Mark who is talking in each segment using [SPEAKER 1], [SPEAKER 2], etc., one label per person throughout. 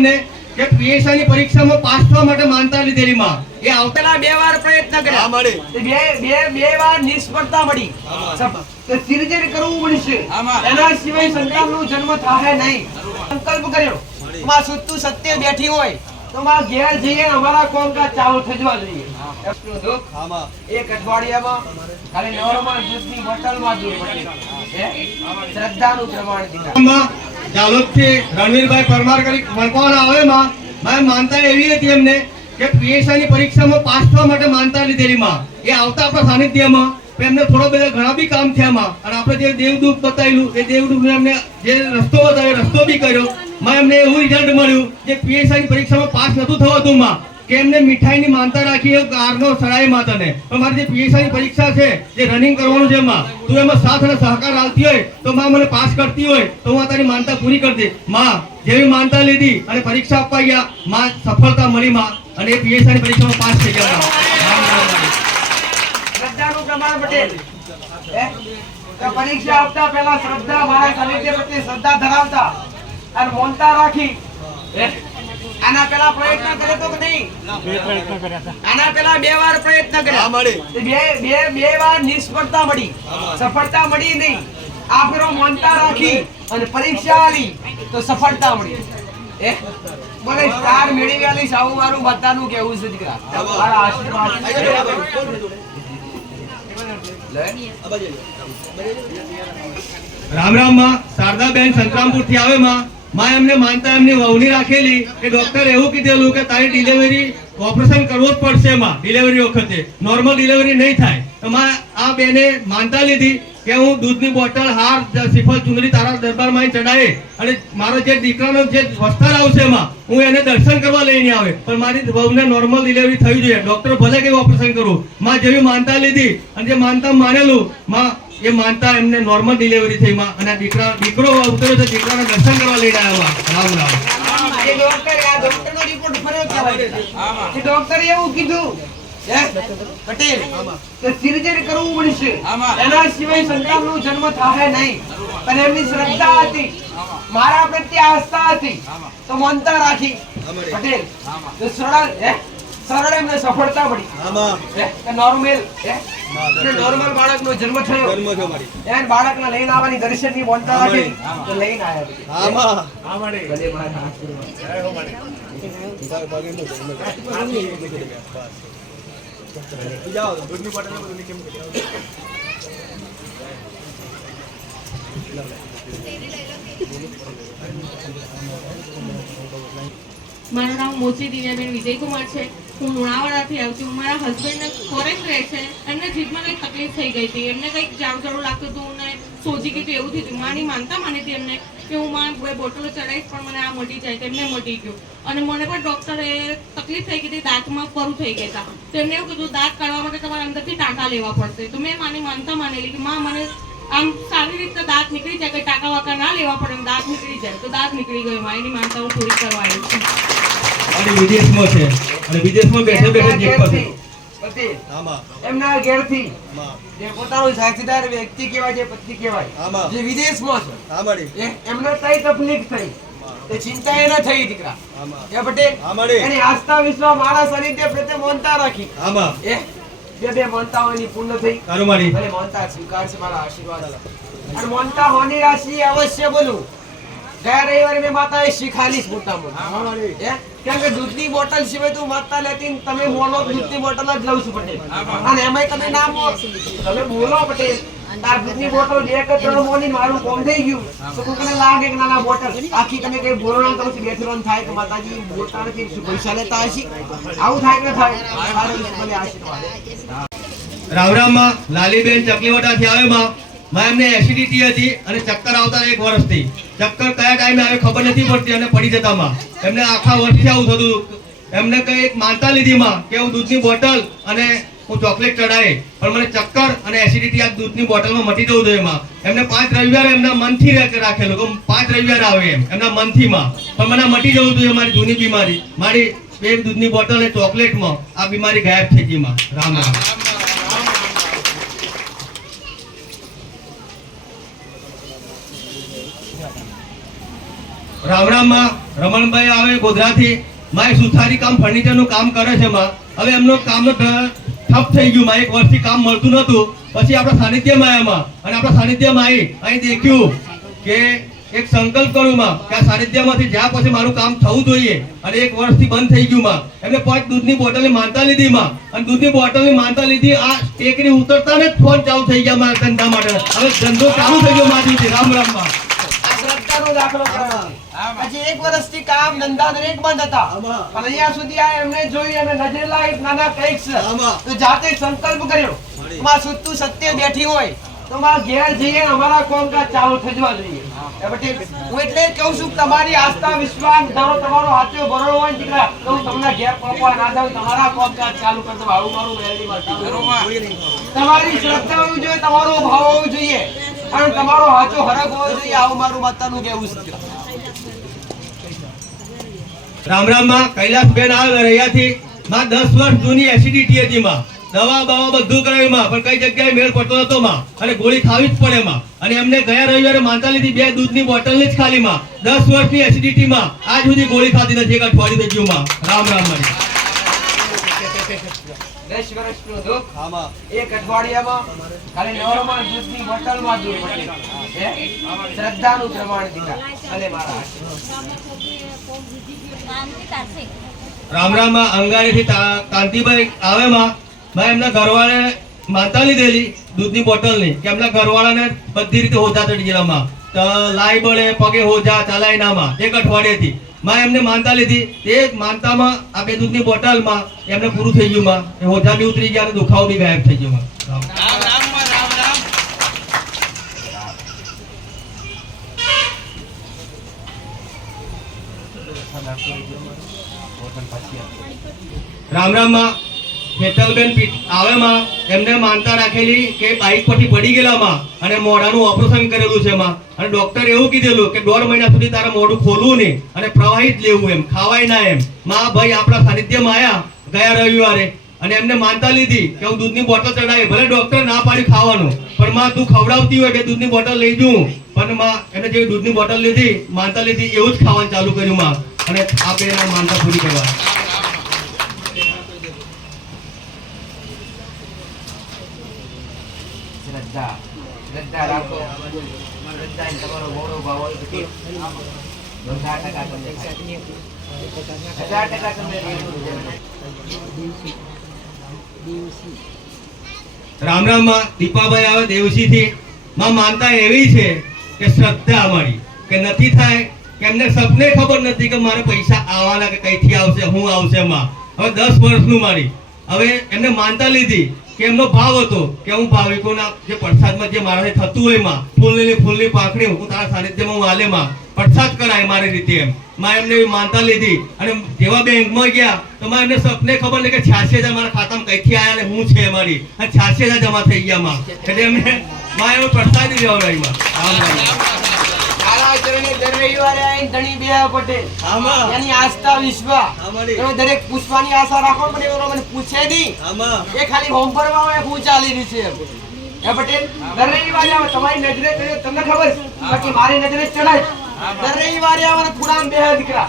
[SPEAKER 1] એમને કે પીએસઆઈ ની પરીક્ષામાં પાસ થવા માટે માનતા લીધેલી માં. એ આવતા
[SPEAKER 2] બે વાર પ્રયત્ન કર્યા. બે બે બે વાર નિષ્ફળતા મળી. તો સિરજર કરવું પડશે એના સિવાય સંતાન સંતાનનો જન્મ થાય નહીં. સંકલ્પ કર્યો. માં સુતું સત્ય બેઠી હોય તો માં ઘેર જઈએ ને અમારા કોમકાજ ચાલુ થજવા જોઈએ. એક અઠવાડિયામાં ખાલી નવરમાં જૂથની બોટલમાં જોવું પડે. શ્રદ્ધાનું પ્રમાણ દીધા.
[SPEAKER 1] જાલોદથી રણવીરભાઈ પરમાર કરી વણકોણ આવે માં માનતા એવી હતી એમને કે પીએસઆઈ ની પરીક્ષામાં પાસ થવા માટે માનતા લીધેલી માં. એ આવતા આપણા સાનિધ્યમાં એમને થોડો બધા ઘણા બી કામ થયા માં. અને આપણે જે દેવદૂત બતાવેલું એ દેવદૂત એમને જે રસ્તો બતાવ્યો, રસ્તો બી કર્યો, મેં એમને એવું રિઝલ્ટ મળ્યું જે પીએસઆઈ ની પરીક્ષામાં પાસ નતું થવાતું માં. કે એમને મીઠાઈની માનતા રાખી એ કારનો પણ મારી જે પીએસઆઈ ની પરીક્ષા છે, જે રનિંગ કરવાનું છે એમાં, તું એમાં સાથ અને સહકાર આપતી હોય, તો માં મને પાસ કરતી હોય, તો હું તારી માનતા પૂરી કરી દે માં, જેવી માનતા લીધી અને પરીક્ષા આપવા ગયા, માં સફળતા મળી માં, અને એ પીએસઆઈ ની પરીક્ષામાં પાસ થઈ ગયા
[SPEAKER 2] પરીક્ષા આપતા પહેલા શ્રદ્ધા મારા શરીર પ્રત્યે શ્રદ્ધા ધરાવતા અને મોનતા રાખી? આના પહેલા પ્રયત્ન કર્યો તો કે નહીં? આના પહેલા બે વાર પ્રયત્ન કર્યા. તે બે બે બે વાર નિષ્ફળતા મળી. સફળતા મળી નહીં. આપણો ફેરો રાખી અને પરીક્ષા આલી તો સફળતા મળી. એ? બોલે સ્ટાર મેળવી આલી સાવું મારું બધાનું કેવું છે દીકરા. મારા આશીર્વાદ
[SPEAKER 1] રામ રામમાં શારદાબેન સંતરામપુરથી આવે માં. માં એમને માનતા એમની વહુની રાખેલી કે ડોક્ટર એવું કીધેલું કે તારી ડિલિવરી ઓપરેશન કરવું જ પડશે માં ડિલિવરી વખતે. નોર્મલ ડિલિવરી નહીં થાય. તો માં આ બેને માનતા લીધી કે હું દૂધની બોટલ, હાર શ્રીફળ ચુંદડી તારા દરબારમાં ચડાવે અને મારો જે દીકરાનો જે વસ્તાર આવશે એમાં હું એને દર્શન કરવા લઈને આવે. પણ મારી વહુને નોર્મલ ડિલિવરી થવી જોઈએ. ડોક્ટર ભલે કે ઓપરેશન કરું. માં જેવી માનતા લીધી અને જે માનતા માનેલું, માં એ માનતા એમને નોર્મલ ડિલિવરી થઈ માં. અને દીકરા દીકરો ઉતર્યો છે દીકરાને દર્શન કરવા લઈ આવ્યા. માં રામ. રામ
[SPEAKER 2] ડોક્ટરે આ ડોક્ટરનો રિપોર્ટ ફર્યો કહેવાય. એ ડોક્ટરે એવું કીધું પટેલ. કે કરવું પડશે. એના સિવાય સંતાનનો જન્મ થાય નહીં. અને એમની શ્રદ્ધા હતી. મારા પ્રત્યે આસ્થા હતી. તો માનતા રાખી. પટેલ તો સરળ હે? સરળ એમને સફળતા પડી નોર્મલ? કે નોર્મલ બાળકનો જન્મ થયો. એને બાળકને લઈને આવવાની દર્શનની બોલતા હતી. તો લઈને આવ્યા ભલે મારા આશીર્વાદ.
[SPEAKER 3] મારું. નામ મોચી દિવ્યાબેન વિજયકુમાર છે. હું લુણાવાડાથી આવતી હું, મારા હસબન્ડને ફોરેન રહે છે, એમને જીભમાં કંઈક તકલીફ થઈ ગઈ હતી, એમને કંઈક જાડું જાડું લાગતું હતું ને સોજી ગઈ એવું થયું માની માનતા માની હતી એમને કે હું માં બે બોટલો ચડાવીશ, પણ મને આ મટી જાય તેમને મટી ગયું. અને મને પણ ડોક્ટરે તકલીફ થઈ ગઈ હતી, દાંતમાં પરું થઈ ગયા હતા. તો એમને એવું કીધું, દાંત કાઢવા માટે તમારે અંદરથી ટાંકા લેવા પડશે. તો મેં માની માનતા માનેલી કે માં, મને આમ સારી રીતે દાંત નીકળી જાય કે ટાંકા વાંકા ના લેવા પડે દાંત નીકળી જાય. તો દાંત નીકળી ગયો એની માનતા હું પૂરી કરવા આવી છું.
[SPEAKER 1] અને વિદેશમાં છે. અને વિદેશમાં બેઠે બેઠે ચેક કરશે
[SPEAKER 2] એમના ઘેરથી. જે પોતાનો સાથીદાર વ્યક્તિ કહેવાય છે પતિ કહેવાય જે વિદેશમાં છે. એમને કઈ તકલીફ થઈ. તે ચિંતા એને થઈ દીકરા. એ પટેલ એની આસ્થા વિશ્વાસ મારા પ્રત્યે માનતા રાખી.
[SPEAKER 1] આમાં.
[SPEAKER 2] એ બે બે માનતાઓની પૂર્ણ થઈ.
[SPEAKER 1] મારી
[SPEAKER 2] માનતા સ્વીકારશે મારા આશીર્વાદ. અને માનતા હોની રાશિ અવશ્ય બોલું. ગયા રવિવારે મેં માતા શીખાલી સ્ફૂર્તામાં હે? કેમ કે દૂધની બોટલ સિવાય તું માતા લેતી તમે બોલો દૂધની બોટલ જ લઉં છું પટેલ. અને એમાંય તમે ના બોલો તમે બોલો પટેલ. તાર દૂધની બોટલ બે કે ત્રણ મોની મારું કોમ થઈ ગયું. તો કોકને લાગે કે નાના બોટલ. આખી તમે કઈ બોલો ના તો બે ત્રણ થાય કે માતાજી શું પૈસા લેતા હશી? આવું થાય કે થાય? આશીર્વાદ.
[SPEAKER 1] રાવરામમાં લાલીબેન ચકલીવટાથી આવે માં. માં એમને એસિડિટી હતી અને ચક્કર આવતા એક વર્ષથી. ચક્કર કયા ટાઈમે આવે ખબર નથી પડતી અને પડી જતા માં એમને આખા વર્ષથી આવું થતું એમને કઈ એક માનતા લીધી માં કે હું દૂધની બોટલ અને હું ચોકલેટ ચડાવે પણ મને ચક્કર અને એસિડિટી આ દૂધની બોટલમાં મટી જવું જોઈએ માં. એમને પાંચ રવિવાર એમના મનથી રાખ- રાખેલું કે પાંચ રવિવાર આવે એમ, એમના મનથી માં. પણ મને મટી જવું જોઈએ મારી જૂની બીમારી. મારી બે દૂધની બોટલ અને ચોકલેટમાં આ બીમારી ગાયબ થઈ ગઈ માં. રામ રામ. રામ રામમાં રમણભાઈ આવે ગોધરાથી, માય સુથારી કામ ફર્નિચરનું કામ કરે છે માં. હવે એમનું કામ ઠપ થઈ ગયું માં. એક વર્ષથી કામ મળતું નહોતું. પછી આપણા સાનિધ્યમાં આવ્યા અને આપણા સાનિધ્યમાં આવી અહીં દેખ્યું કે એક સંકલ્પ કરું માં કે આ સાનિધ્યમાંથી જ્યાં પછી મારું કામ થવું જોઈએ. અને એક વર્ષથી બંધ થઈ ગયું માં. એમને પાંચ દૂધની બોટલની માનતા લીધી માં. અને દૂધની બોટલની માનતા લીધી, આ ટેકરી ઉતરતા ને ફોન ચાલુ થઈ ગયા મારા ધંધા માટે. હવે ધંધો ચાલુ થઈ ગયો મારી રામ
[SPEAKER 2] રામમાં. પછી એક વર્ષથી કામ ધંધા દરેક બંધ હતા. પણ અહીંયા સુધી આ એમને જોઈ અને નજર લાગી નાના કંઈક છે. તો જાતે સંકલ્પ કર્યો. માં સુતું સત્ય બેઠી હોય તો માં ઘેર જઈએ અમારા કામકાજ ચાલુ થઈ જોઈએ. હું એટલે કહું છું તમારી આસ્થા વિશ્વાસ ધારો તમારો હાથો ભરો હોય દીકરા તો હું તમને ઘેર પહોંચવા ના દઉં તમારા કામકાજ ચાલુ કરતો આવું મારું વહેલી તમારી શ્રદ્ધા હોવી જોઈએ તમારો ભાવ હોવો જોઈએ. અને તમારો હાચો હરક હોવો જોઈએ આવું મારું માતાનું કહેવું છે.
[SPEAKER 1] રામ રામમાં કૈલાસબેન આવે રૈયાથી. માં દસ વર્ષ જૂની એસિડિટી હતી માં દવા બવા બધું કરાવ્યું માં પણ કઈ જગ્યાએ મેળ પડતો હતો માં અને ગોળી ખાવી જ પડે માં અને એમને ગયા રવિવારે માનતા લીધી બે દૂધની બોટલની જ ખાલી માં. દસ વર્ષની એસિડિટી માં આજ સુધી ગોળી ખાધી નથી એક અઠવાડિયું થઈ ગયું માં રામ રામ મારી.
[SPEAKER 2] દસ વર્ષનું દુઃખ. એક અઠવાડિયામાં ખાલી નોર્મલ દૂધની બોટલમાં દૂધ મટી શ્રદ્ધાનું પ્રમાણ દીધા. ભલે મારા હાથે.
[SPEAKER 1] રામ રામ અંગારેથી કાંતિભાઈ આવે માં. મેં એમના ઘરવાળે માનતા લીધેલી દૂધની બોટલની કે એમના ઘરવાળાને બધી રીતે હોજા ચડી ગયેલા તો લાઈ બળે પગે હોજા ચાલાય નામાં એક અઠવાડિયેથી. માં એમને માનતા લીધી. એ માનતામાં આ બે દૂધની બોટલમાં એમને પૂરું થઈ ગયું માં. એ હોજા બી ઉતરી ગયા અને દુખાવો બી ગાયબ થઈ ગયો માં. રામ. રામ રામમાં હેતલબેન પીટ- આવે માં એમને માનતા રાખેલી કે બાઇક પરથી પડી ગયેલા માં અને મોઢાનું ઓપરેશન કરેલું છે માં. અને ડોક્ટર એવું કીધેલું કે દોઢ મહિના સુધી તારે મોઢું ખોલવું નહીં અને પ્રવાહી જ લેવું એમ, ખાવાય ના એમ. માં, ભાઈ, આપણા સાનિધ્યમાં આયા, ગયા રવિવારે. અને એમને માનતા લીધી કે હું દૂધની બોટલ ચડાવી, ભલે ડોક્ટર ના પાડી ખાવાનું, પણ માં, તું ખવડાવતી હોય કે દૂધની બોટલ લઈ જઉં? પણ માં, એને જે દૂધની બોટલ લીધી, માનતા લીધી, એવું જ ખાવાનું ચાલુ કર્યું માં. અને આપે એના માનતા પૂરી કરવા.
[SPEAKER 2] શ્રદ્ધા. શ્રદ્ધા રાખો. શ્રદ્ધા તમારો મોડો ભાવ હોય તો બધા ટકા તમને હજાર ટકા તમને
[SPEAKER 1] રામ રામમાં દીપાભાઈ આવે દેવસી થી માં માનતા એવી છે કે શ્રદ્ધા અમારી કે નથી થાય એમને સપને ખબર નથી કે મારે પૈસા આવવાના કે કઈથી આવશે, હું આવશે માં હવે દસ વર્ષનું મારી. હવે એમને માનતા લીધી કે એમનો ભાવ હતો કે હું ભાવિકોના જે પ્રસાદમાં જે મારાથી થતું હોયમાં ફૂલની ફૂલની પાંખડી હું તારા સાનિધ્યમાં હું માં પ્રસાદ કરાય મારી રીતે એમ. માં એમને માનતા લીધી. અને જેવા બેંકમાં ગયા, તો માં એમને સપને ખબર નહીં કે છ્યાસી હજાર મારા ખાતામાં કઈથી આયા ને હું છે મારી. અને છ્યાસી હજાર જમા થઈ ગયા માં. એટલે એમને માં એવો પ્રસાદ લેવડાવી માં
[SPEAKER 2] ચરણે દર રવિવારે આવીને ધણી બેહા પટેલ એની આસ્થા
[SPEAKER 1] વિશ્વા.
[SPEAKER 2] તમે દરેક પૂછવાની આશા રાખો પણ એવો મને પૂછે નહીં. એ ખાલી હોમવર્કમાં હોય હું ચાલી રહી છે હે પટેલ દર રવિવારે આવે તમારી નજરે તમને ખબર? બાકી મારી નજરે ચડાય. દર રવિવારે આવે ને પૂરામ બે દીકરા.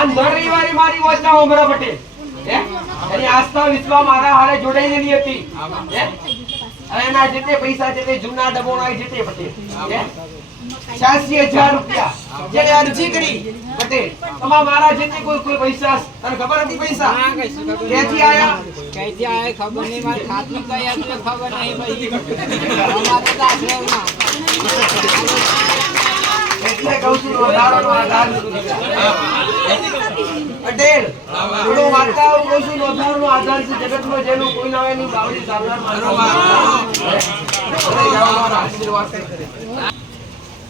[SPEAKER 2] અને દર રવિવારે મારી વચના હોમરા પટેલ. હે? એની આસ્થા વિશ્વા મારા હારે જોડાયેલી હતી. હે? એના જેટલે પૈસા જે તે જૂના ડબોના જેટલે પટેલ. હે? છ્યાસી હજાર રૂપિયા. જેને અરજી કરી પટેલ તમારા મારા જેટલી કોઈ કોઈ પૈસા તને ખબર હતી પૈસા? ક્યાંથી આયા?
[SPEAKER 4] કઈથી આવે ખબર નહીં. મારી ખાતું કઈ હતું ખબર નહીં પછી અમારે તો આશ્રમમાં.
[SPEAKER 2] એટલે કહું છું નોંધાવાનો આધાર પટેલ થોડું વાંચતા આવું કહું છું નોંધાવાનો આધાર છે જગતમાં જેનું કોઈ ના એની બાવડી સારવાર માનવામાં આવે. ભલે જાઓ મારા આશીર્વાદ.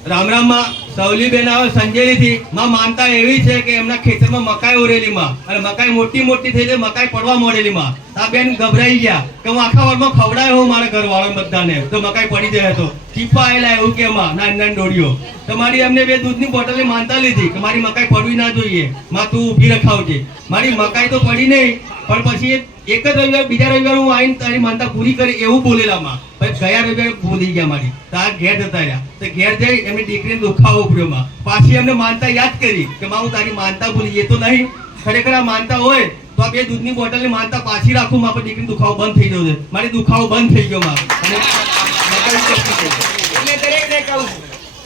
[SPEAKER 1] રામ રામમાં સવલી બેન આવે સંજેલી થી માં માનતા એવી છે કે એમના ખેતરમાં મકાઈ ઉરેલી માં. અને મકાઈ મોટી મોટી થઈ જાય, મકાઈ પડવા મળેલી માં. આ બેન ગભરાઈ ગયા કે હું આખા વારમાં ખવડાયો હું મારા ઘરવાળા બધાને. તો મકાઈ પડી જાય તો. ચીપા આવેલા એવું કે માં, નાની નાની ડોડીઓ તો મારી એમને બે દૂધની બોટલની માનતા લીધી કે મારી મકાઈ પડવી ના જોઈએ. માં તું ઊભી રખાવજે. મારી મકાઈ તો પડી નહીં, પણ પછી એક જ રવિવાર બીજા રવિવાર હું આવીને તારી માનતા પૂરી કરી એવું બોલેલા માં પછી ગયા રવિવાર ભૂલી ગયા મારી. તો આ ઘેર જતા રહ્યા. તો ઘેર જઈ એમની દીકરીને દુખાવો પડ્યો માં. પાછી એમને માનતા યાદ કરી કે માં હું તારી માનતા ભૂલી એ તો નહીં. ખરેખર આ માનતા હોય તો આ બે દૂધની બોટલની માનતા પાછી રાખું મારે દીકરી દુખાવો બંધ થઈ ગયો છે. મારી દુખાવો બંધ થઈ ગયો માં. અને નકારી શક્તિ થઈ ગઈ.
[SPEAKER 2] એટલે છું,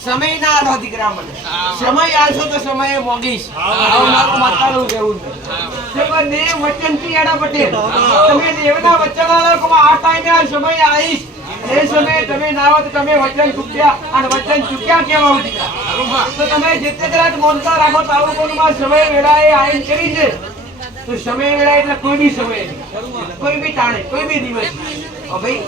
[SPEAKER 2] સમય ના આલો દીકરા મને સમય આલશો તો સમયે મોગીશ આવું મારું માતાનું કહેવું છે. પણ દેવ વચનથી એડા પટેલ. તમે દેવના વચન આલો આ ટાઈમે આ સમય આવીશ. એ સમયે તમે ના આવો તમે વચન ચૂક્યા અને વચન ચૂક્યા કેવા દીકરા તો તમે જેતે કદાચ મોનતા રાખો તો આવું કોઈ સમય વેળાએ આવીને કરી છે. તો સમય વેળા એટલે કોઈ બી સમય. કોઈ બી તાણે કોઈ બી દિવસ ભાઈ?